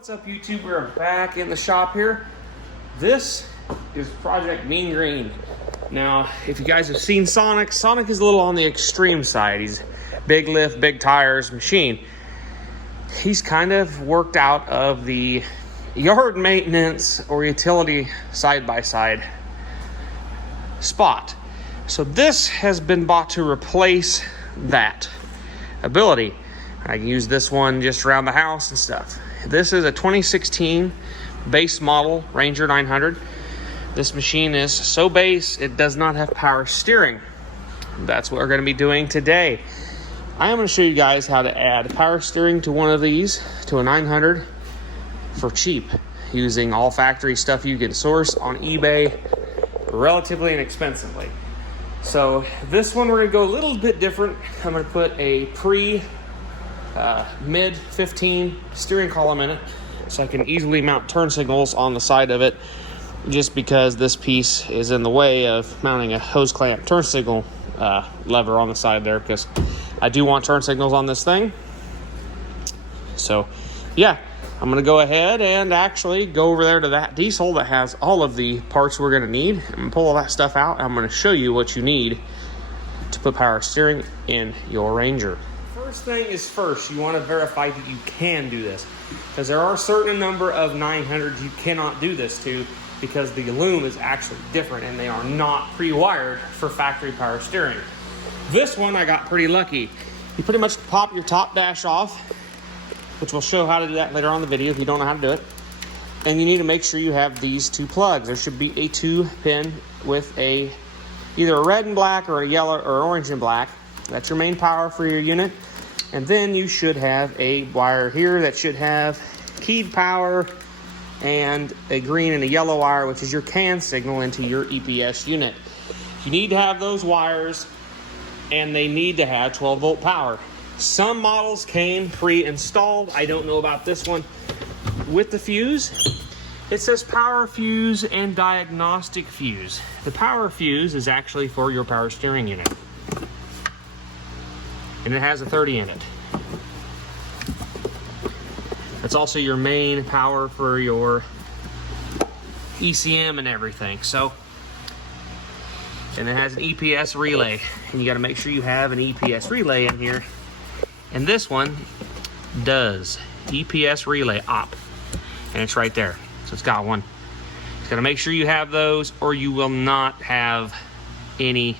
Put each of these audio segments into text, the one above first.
What's up, YouTube? We're back in the shop here. This is Project Mean Green. Now, if you guys have seen Sonic is a little on the extreme side. He's big lift, big tires machine. He's kind of worked out of the yard maintenance or utility side-by-side spot. So this has been bought to replace that ability. I can use this one just around the house and stuff. This is a 2016 base model Ranger 900. This machine is so base, it does not have power steering. That's what we're going to be doing today. I am going to show you guys how to add power steering to one of these, to a 900, for cheap, using all factory stuff you can source on eBay relatively inexpensively. So this one we're going to go a little bit different. I'm going to put a mid 15 steering column in it so I can easily mount turn signals on the side of it, just because this piece is in the way of mounting a hose clamp turn signal lever on the side there, because I do want turn signals on this thing. So yeah, I'm going to go ahead and actually go over there to that diesel that has all of the parts we're going to need. I'm going to pull all that stuff out. I'm going to show you what you need to put power steering in your Ranger. First thing is first, you want to verify that you can do this, because there are a certain number of 900s you cannot do this to, because the loom is actually different and they are not pre-wired for factory power steering. This one I got pretty lucky. You pretty much pop your top dash off, which we'll show how to do that later on in the video if you don't know how to do it. And you need to make sure you have these two plugs. There should be a 2-pin with either a red and black or a yellow or orange and black. That's your main power for your unit. And then you should have a wire here that should have keyed power and a green and a yellow wire, which is your CAN signal into your EPS unit. You need to have those wires, and they need to have 12-volt power. Some models came pre-installed. I don't know about this one. With the fuse, it says power fuse and diagnostic fuse. The power fuse is actually for your power steering unit, and it has a 30 in it. It's also your main power for your ECM and everything. So, and it has an EPS relay, and you got to make sure you have an EPS relay in here. And this one does EPS relay op, and it's right there. So it's got one. You got to make sure you have those, or you will not have any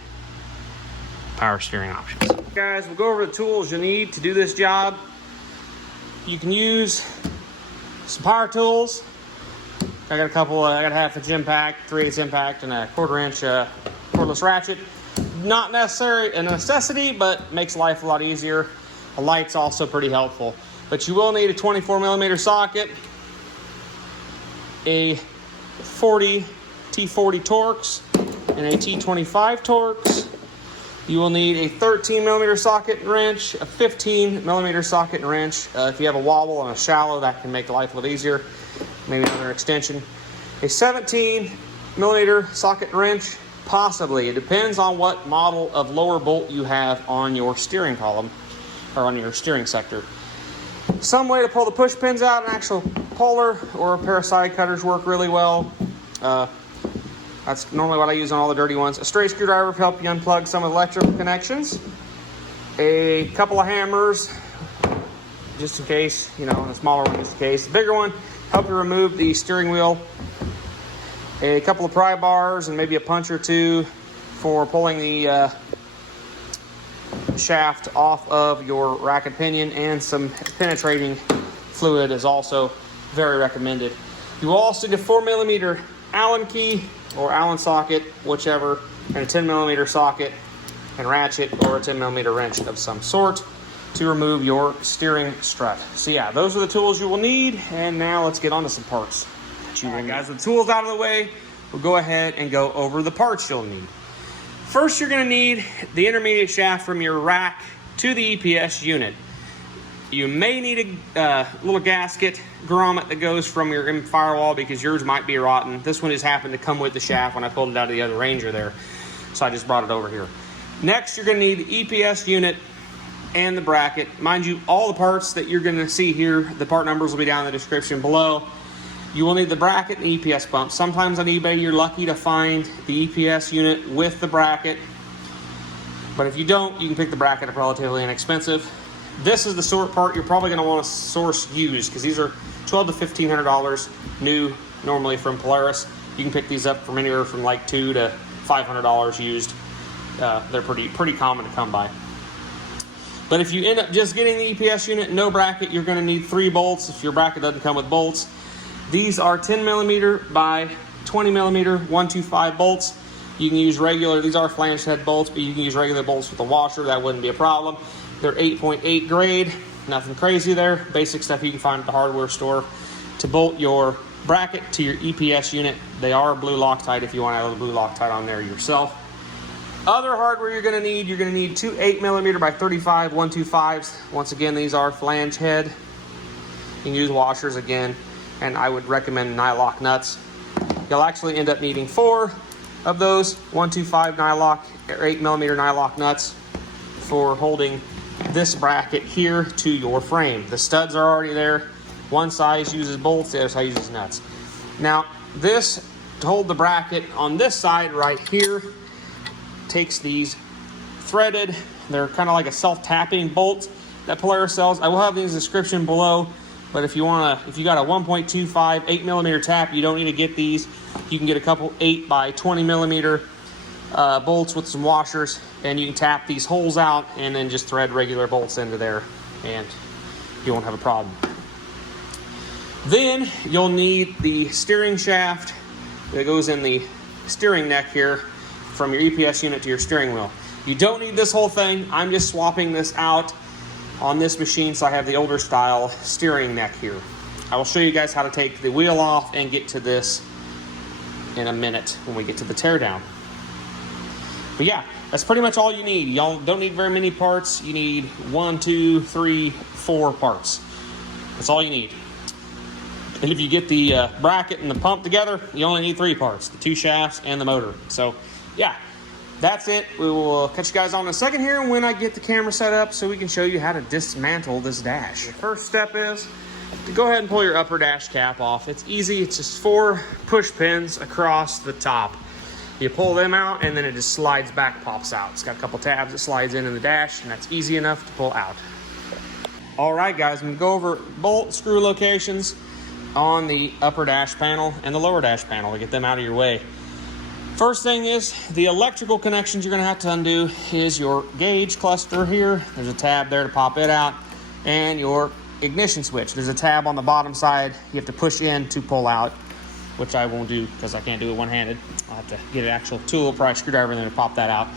power steering options. Guys, we'll go over the tools you need to do this job. You can use some power tools. I got a couple. I got a 1/2 impact, 3/8 impact, and a 1/4 inch cordless ratchet. Not necessarily a necessity, but makes life a lot easier. A light's also pretty helpful. But you will need a 24mm socket, a 40 T40 Torx, and a T25 Torx. You will need a 13mm socket and wrench, a 15mm socket and wrench. If you have a wobble and a shallow, that can make life a little easier. Maybe another extension. A 17mm socket and wrench, possibly. It depends on what model of lower bolt you have on your steering column, or on your steering sector. Some way to pull the push pins out, an actual puller or a pair of side cutters work really well. That's normally what I use on all the dirty ones. A straight screwdriver to help you unplug some electrical connections. A couple of hammers, just in case, you know, the smaller one just in case. The bigger one, help you remove the steering wheel. A couple of pry bars and maybe a punch or two for pulling the shaft off of your rack and pinion, and some penetrating fluid is also very recommended. You will also need a 4mm Allen key or Allen socket, whichever, and a 10mm socket and ratchet, or a 10mm wrench of some sort to remove your steering strut. So yeah, those are the tools you will need, and now let's get on to some parts. All right, guys, with the tools out of the way, we'll go ahead and go over the parts you'll need. First, you're going to need the intermediate shaft from your rack to the EPS unit. You may need a little gasket grommet that goes from your firewall, because yours might be rotten. This one just happened to come with the shaft when I pulled it out of the other Ranger there, so I just brought it over here. Next, you're going to need the EPS unit and the bracket. Mind you, all the parts that you're gonna see here, the part numbers will be down in the description below. You will need the bracket and the EPS pump. Sometimes on eBay, you're lucky to find the EPS unit with the bracket. But if you don't, you can pick the bracket up relatively inexpensive. This is the sort part you're probably gonna wanna source used, because these are $1,200 to $1,500 new, normally from Polaris. You can pick these up from anywhere from like $200 to $500 used. They're pretty common to come by. But if you end up just getting the EPS unit, no bracket, you're gonna need 3 bolts if your bracket doesn't come with bolts. These are 10mm by 20mm 125 bolts. You can use regular, these are flange head bolts, but you can use regular bolts with a washer, that wouldn't be a problem. They're 8.8 grade, nothing crazy there. Basic stuff you can find at the hardware store. To bolt your bracket to your EPS unit, they are blue Loctite if you want to add a blue Loctite on there yourself. Other hardware you're gonna need 2 8mm by 35 125s. Once again, these are flange head. You can use washers again, and I would recommend nylock nuts. You'll actually end up needing 4 of those 125 nylock or 8mm nylock nuts for holding this bracket here to your frame. The studs are already there. One side uses bolts, the other side uses nuts. Now, this, to hold the bracket on this side right here, takes these threaded, they're kind of like a self-tapping bolt that Polaris sells. I will have these in the description below, but if you got a 1.25 8mm tap, you don't need to get these. You can get a couple 8 by 20mm bolts with some washers, and you can tap these holes out and then just thread regular bolts into there, and you won't have a problem. Then you'll need the steering shaft that goes in the steering neck here from your EPS unit to your steering wheel. You don't need this whole thing. I'm just swapping this out on this machine, so I have the older style steering neck here. I will show you guys how to take the wheel off and get to this in a minute when we get to the teardown. But yeah, that's pretty much all you need. Y'all don't need very many parts. You need 1, 2, 3, 4 parts. That's all you need. And if you get the bracket and the pump together, you only need 3 parts, the 2 shafts and the motor. So yeah, that's it. We will catch you guys on in a second here when I get the camera set up so we can show you how to dismantle this dash. The first step is to go ahead and pull your upper dash cap off. It's easy. It's just 4 push pins across the top. You pull them out and then it just slides back, pops out. It's got a couple tabs that slides in the dash, and that's easy enough to pull out. All right, guys, I'm gonna go over bolt screw locations on the upper dash panel and the lower dash panel to get them out of your way. First thing is the electrical connections you're gonna have to undo is your gauge cluster here. There's a tab there to pop it out, and your ignition switch. There's a tab on the bottom side you have to push in to pull out, which I won't do because I can't do it one-handed. I'll have to get an actual tool, probably screwdriver, and then pop that out.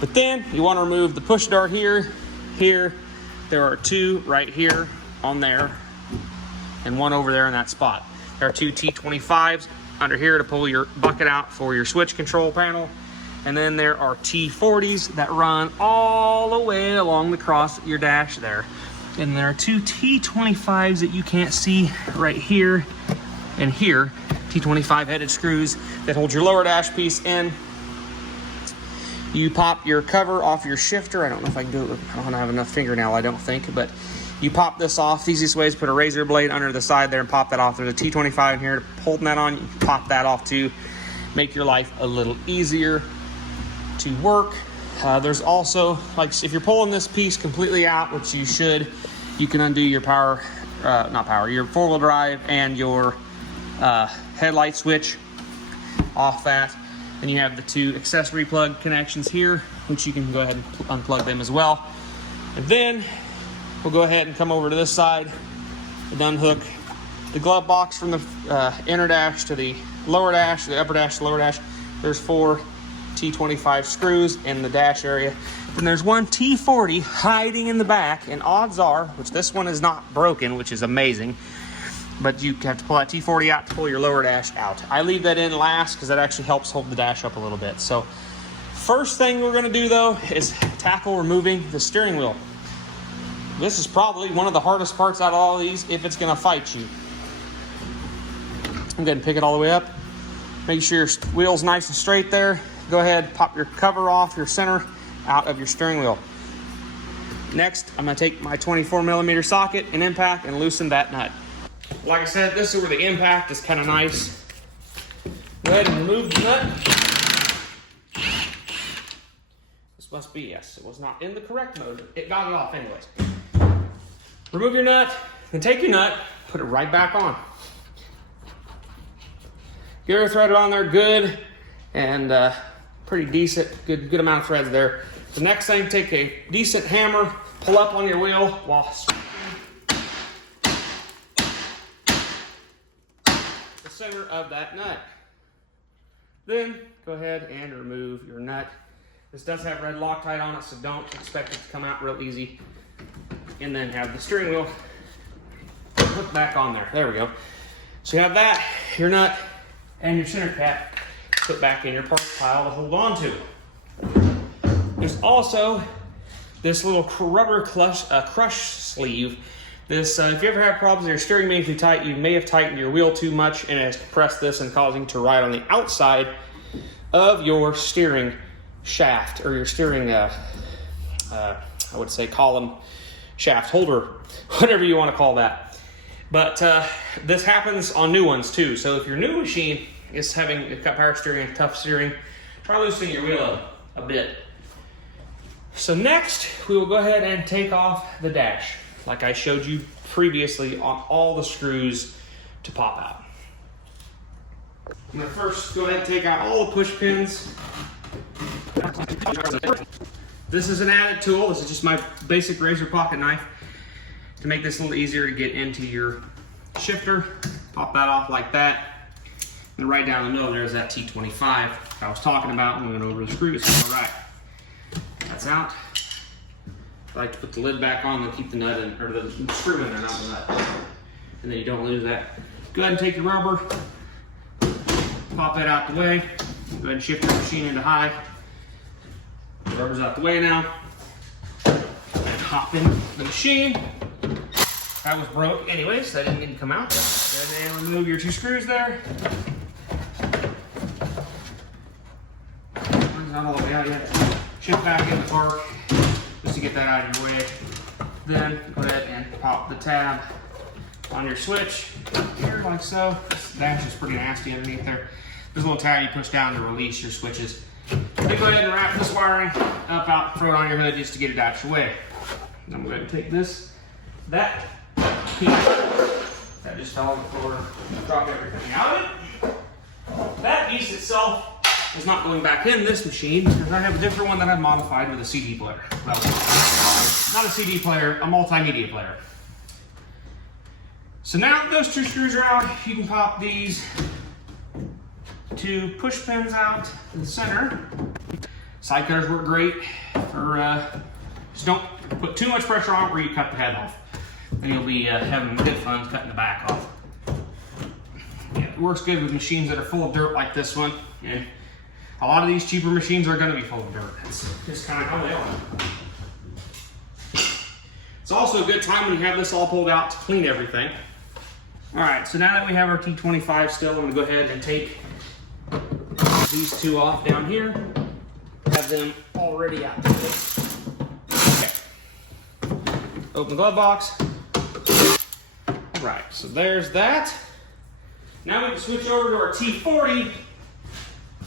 But then you want to remove the push dart here. There are 2 right here on there, and 1 over there in that spot. There are 2 T25s under here to pull your bucket out for your switch control panel. And then there are T40s that run all the way along the cross your dash there. And there are 2 T25s that you can't see right here and here. T25 headed screws that hold your lower dash piece in. You pop your cover off your shifter. I don't know if I can do it. I don't have enough fingernail, I don't think, but you pop this off. The easiest way is put a razor blade under the side there and pop that off. There's a T25 in here. Holding that on, you can pop that off to make your life a little easier to work. There's also, like, if you're pulling this piece completely out, which you should, you can undo your your 4-wheel drive and your headlight switch off that. Then you have the 2 accessory plug connections here, which you can go ahead and unplug them as well. And then we'll go ahead and come over to this side and unhook the glove box from the inner dash to the lower dash, the upper dash to the lower dash. There's 4 T25 screws in the dash area. Then there's 1 T40 hiding in the back, and odds are, which this one is not broken, which is amazing, but you have to pull that T40 out to pull your lower dash out. I leave that in last because that actually helps hold the dash up a little bit. So first thing we're gonna do though is tackle removing the steering wheel. This is probably one of the hardest parts out of all of these if it's gonna fight you. I'm gonna pick it all the way up. Make sure your wheel's nice and straight there. Go ahead, pop your cover off your center out of your steering wheel. Next, I'm gonna take my 24mm socket and impact and loosen that nut. Like I said, this is where the impact is kind of nice. Go ahead and remove the nut. This must be, yes, it was not in the correct mode. It got it off anyways. Remove your nut, then take your nut, put it right back on. Get her threaded on there good and pretty decent, good amount of threads there. The next thing, take a decent hammer, pull up on your wheel while the center of that nut. Then go ahead and remove your nut. This does have red Loctite on it, so don't expect it to come out real easy. And then have the steering wheel put back on there. There we go. So you have that, your nut, and your center cap put back in your parts pile to hold on to. There's also this little rubber crush sleeve. This, if you ever have problems with your steering being too tight, you may have tightened your wheel too much and it has compressed this and causing to ride on the outside of your steering shaft, or your steering, I would say column shaft holder, whatever you want to call that. But this happens on new ones too. So if your new machine is having a power steering and tough steering, try loosening your wheel a bit. So next, we will go ahead and take off the dash, like I showed you previously, on all the screws to pop out. I'm gonna first go ahead and take out all the push pins. This is an added tool. This is just my basic razor pocket knife to make this a little easier to get into your shifter. Pop that off like that. And right down the middle there is that T25 I was talking about when we went over the screws. All right, that's out. I like to put the lid back on and keep the nut in, or the screw in there, not the nut. And then you don't lose that. Go ahead and take your rubber, pop that out the way. Go ahead and shift your machine into high. The rubber's out the way now. And hop in the machine. That was broke anyways, that didn't need to come out. And then remove your two screws there. One's not all the way out yet. Shift back in the torque just to get that out of your way. Then go ahead and pop the tab on your switch here, like so. This dash is pretty nasty underneath there. There's a little tab you push down to release your switches. Then go ahead and wrap this wiring up out, throw it on your hood just to get it out your way. Then I'm going to take that piece that just fell on the floor, drop everything out of it. That piece itself is not going back in this machine because I have a different one that I've modified with a CD player. Well, not a CD player, a multimedia player. So now that those two screws are out, you can pop these two push pins out in the center. Side cutters work great for, just don't put too much pressure on it where you cut the head off. Then you'll be having good fun cutting the back off. Yeah, it works good with machines that are full of dirt like this one. And a lot of these cheaper machines are going to be full of dirt. It's just kind of how they are. It's also a good time when you have this all pulled out to clean everything. All right, so now that we have our T25 still, I'm going to go ahead and take these two off down here. Have them already out. Okay. Open the glove box. All right, so there's that. Now we can switch over to our T40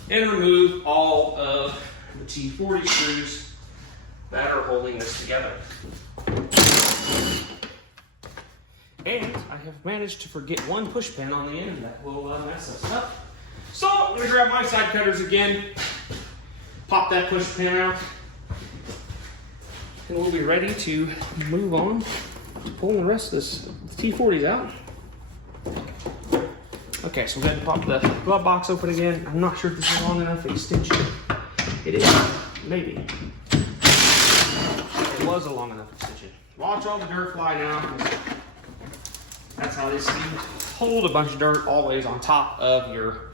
and remove all of the T40 screws that are holding this together. And I have managed to forget one push pin on the end that will mess us up. So I'm going to grab my side cutters again, pop that push pin out, and we'll be ready to move on to pull the rest of this T40s out. Okay, so we're going to pop the glove box open again. I'm not sure if this is long enough extension. It is, maybe. It was a long enough extension. Watch all the dirt fly now. That's how these things hold a bunch of dirt always on top of your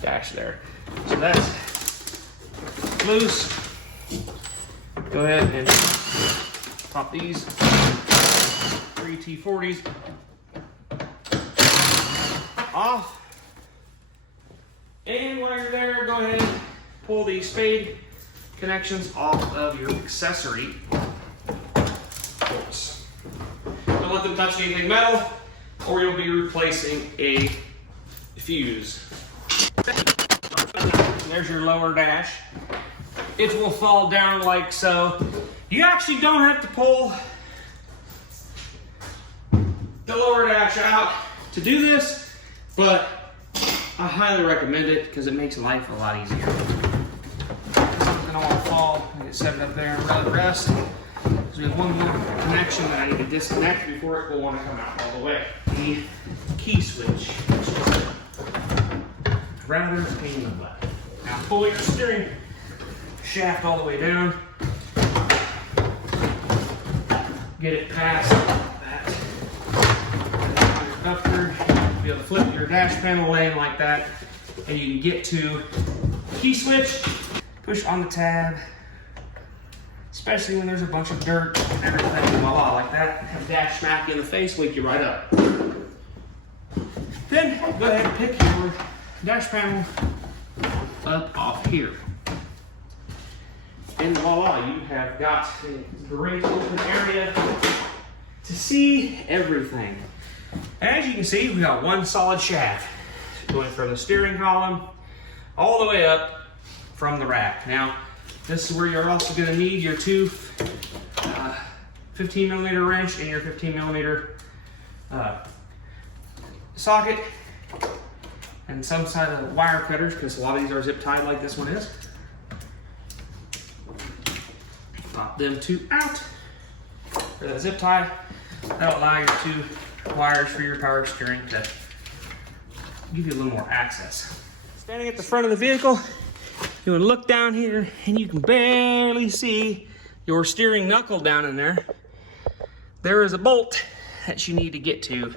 dash there. So that's loose. Go ahead and pop these 3 T40s off. And while you're there, go ahead and pull these spade connections off of your accessory. Don't let them touch anything metal, or you'll be replacing a fuse. There's your lower dash. It will fall down like so. You actually don't have to pull the lower dash out to do this, but I highly recommend it because it makes life a lot easier. Something I want to fall, I get set it up there and let it rest. There's one more connection that I need to disconnect before it will want to come out all the way. The key switch, which is rather pain in the butt. Now pull your steering shaft all the way down. Get it past that. Be able to flip your dash panel laying like that, and you can get to the key switch, push on the tab, especially when there's a bunch of dirt and everything, voila, like that, have dash smack you in the face, wake you right up. Then go ahead and pick your dash panel up off here. And voila, you have got a great open area to see everything. As you can see, we got one solid shaft going from the steering column all the way up from the rack. Now, this is where you're also going to need your two 15 millimeter wrench and your 15 millimeter socket and some side of the wire cutters, because a lot of these are zip tied like this one is. Pop them two out for that zip tie. That'll allow your two wires for your power steering to give you a little more access. Standing at the front of the vehicle, you want to look down here and you can barely see your steering knuckle down in there. There is a bolt that you need to get to,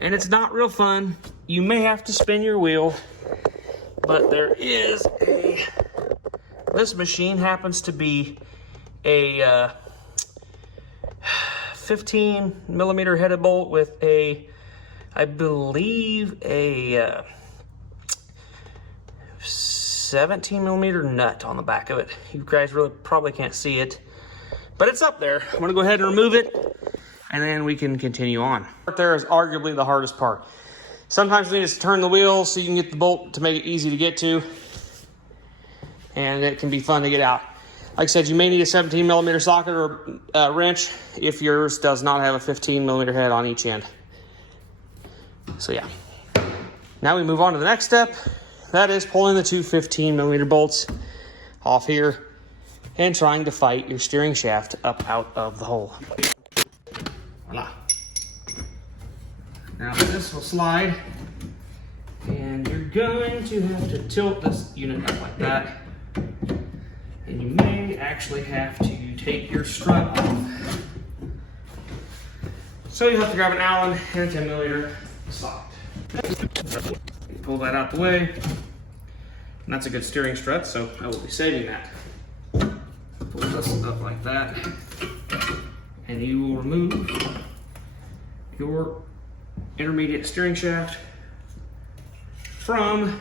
and it's not real fun. You may have to spin your wheel, but there is this machine happens to be a 15 millimeter headed bolt with a, I believe, a 17 millimeter nut on the back of it. You guys really probably can't see it, but it's up there. I'm gonna go ahead and remove it, and then we can continue on. Right there is arguably the hardest part. Sometimes we need to turn the wheel so you can get the bolt to make it easy to get to, and it can be fun to get out. Like I said, you may need a 17 millimeter socket or wrench if yours does not have a 15 millimeter head on each end. So yeah. Now we move on to the next step. That is pulling the two 15 millimeter bolts off here and trying to fight your steering shaft up out of the hole. Voila. Now this will slide, and you're going to have to tilt this unit up like that. And you may actually have to take your strut off. So you have to grab an Allen and a 10 millimeter socket. You pull that out the way. And that's a good steering strut, so I will be saving that. Pull this up like that. And you will remove your intermediate steering shaft from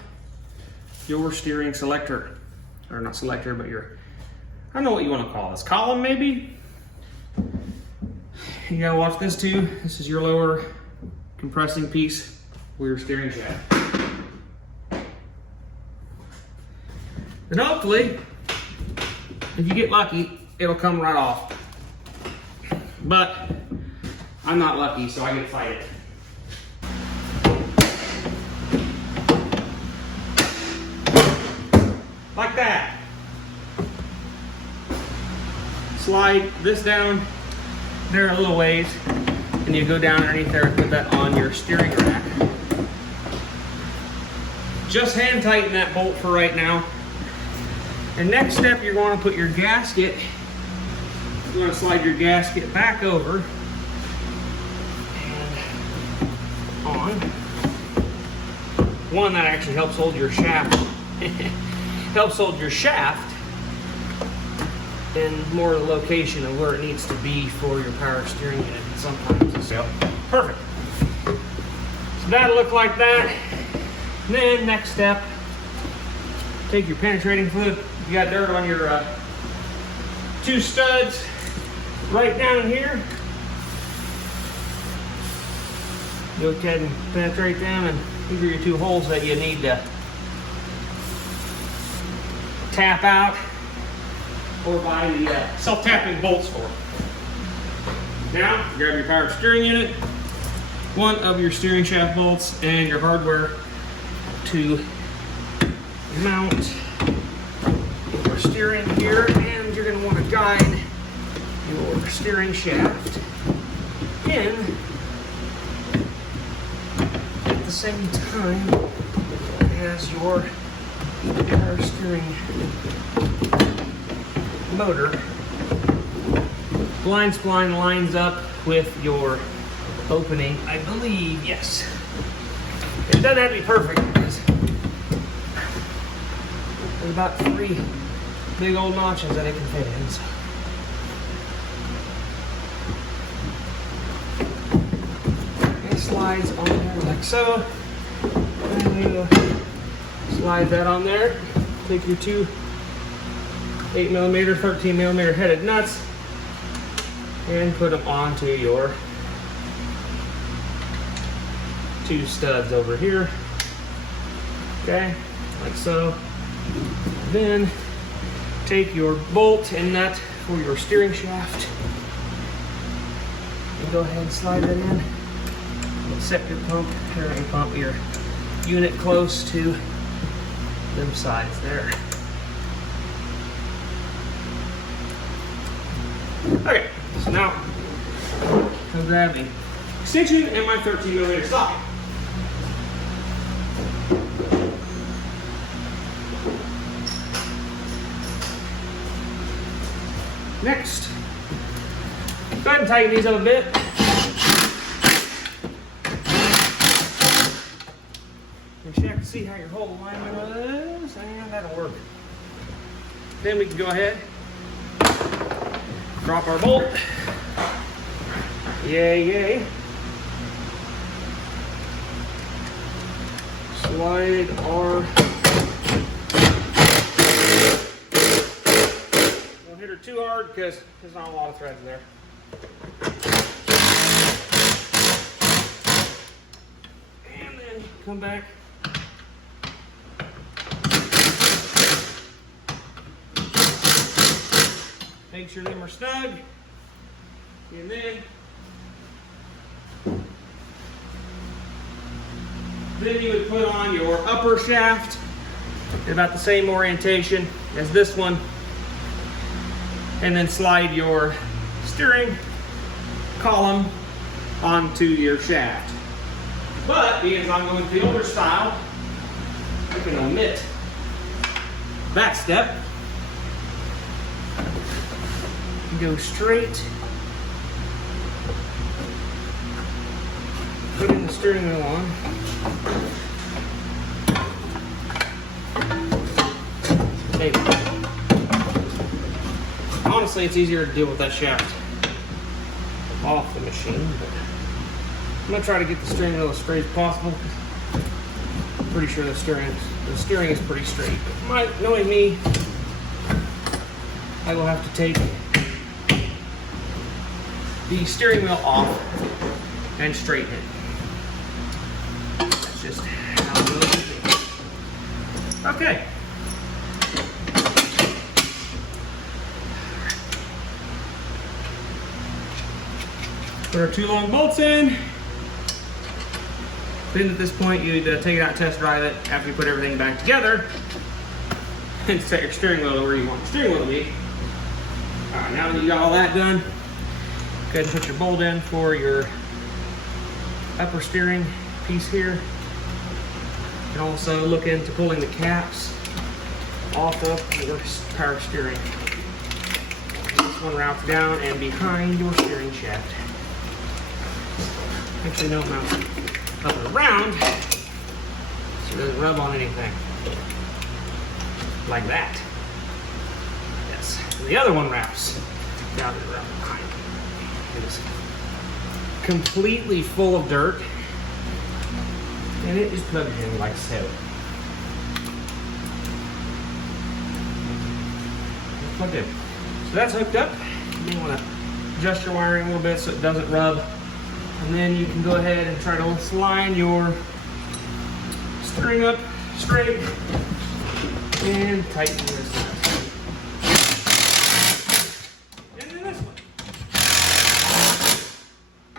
your steering selector. Or not selector, but your, I don't know what you want to call this, column maybe? You gotta watch this too. This is your lower compressing piece for your steering shaft. And hopefully, if you get lucky, it'll come right off. But I'm not lucky, so I get to fight it. Like that. Slide this down there a little ways, and you go down underneath there and put that on your steering rack. Just hand tighten that bolt for right now. And next step, you're going to put your gasket, you're going to slide your gasket back over and on. One that actually helps hold your shaft. Helps hold your shaft in more of the location of where it needs to be for your power steering unit. Sometimes it's perfect. So that'll look like that. And then next step, take your penetrating fluid. You got dirt on your two studs right down here. Go ahead and penetrate them, and these are your two holes that you need to tap out or buy the self-tapping bolts for. Now, grab your power steering unit, one of your steering shaft bolts, and your hardware to mount your steering here, and you're going to want to guide your steering shaft in at the same time as your power steering motor. Blind spline lines up with your opening, I believe. Yes. It doesn't have to be perfect because there's about 3 big old notches that it can fit in. So. It slides on there like so. And we'll slide that on there. Take your two 8mm, 13mm headed nuts and put them onto your 2 studs over here. Okay, like so. Then take your bolt and nut for your steering shaft and go ahead and slide that in. Set your pump, carrying pump, your unit close to them sides there. Okay, so now I'll grab the extension and my 13mm socket. Next, go ahead and tighten these up a bit. And check to see how your whole alignment is, and that'll work. Then we can go ahead, drop our bolt. Yay, yay. Slide our, don't hit her too hard because there's not a lot of threads there. And then come back. Make sure them are snug. And then you would put on your upper shaft in about the same orientation as this one, and then slide your steering column onto your shaft. But because I'm going to the older style, I can omit that step and go straight, putting the steering wheel on. Honestly, it's easier to deal with that shaft off the machine, but I'm gonna try to get the steering wheel as straight as possible. I'm pretty sure the steering is pretty straight. Knowing me, I will have to take the steering wheel off and straighten it. That's just how it goes. Okay. Put our 2 long bolts in. Then at this point, you'd take it out and test drive it after you put everything back together and set your steering wheel to where you want the steering wheel to be. All right, now that you got all that done, go ahead and put your bolt in for your upper steering piece here. You can also look into pulling the caps off of your power steering. This one routes down and behind your steering shaft. Actually, don't mount up and around so it doesn't rub on anything. Like that. Yes. And the other one wraps down and around behind. It is completely full of dirt, and it is plugged in like so. Plugged in. So that's hooked up. You want to adjust your wiring a little bit so it doesn't rub And then you can go ahead and try to line your steering up straight and tighten this up. And then this one.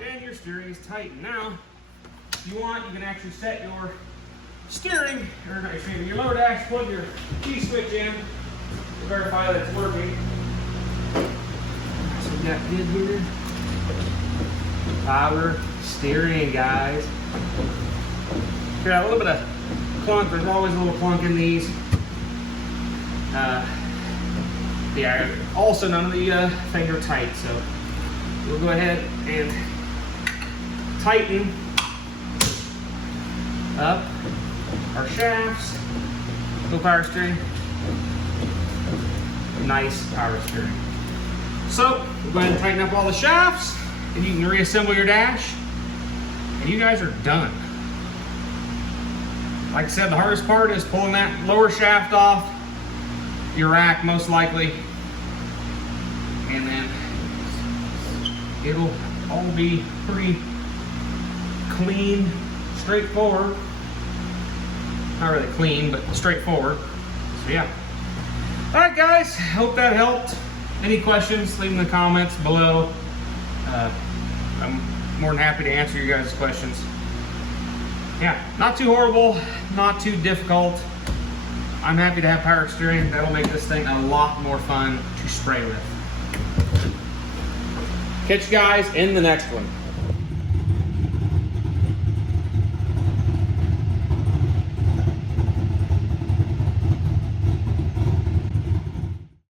And your steering is tightened. Now, if you want, you can actually set your steering, or not your steering, your lower dash, plug your key switch in to verify that it's working. So we got good here. Power steering, guys. Got a little bit of clunk. There's always a little clunk in these. Yeah, also none of the finger tight, so we'll go ahead and tighten up our shafts. Go power steering. Nice power steering. So we'll go ahead and tighten up all the shafts, and you can reassemble your dash, and you guys are done. Like I said, the hardest part is pulling that lower shaft off your rack, most likely, and then it'll all be pretty clean, straightforward. Not really clean, but straightforward. So yeah. All right, guys, hope that helped. Any questions, leave them in the comments below. I'm more than happy to answer you guys' questions. Yeah, not too horrible, not too difficult. I'm happy to have power steering. That'll make this thing a lot more fun to spray with. Catch you guys in the next one.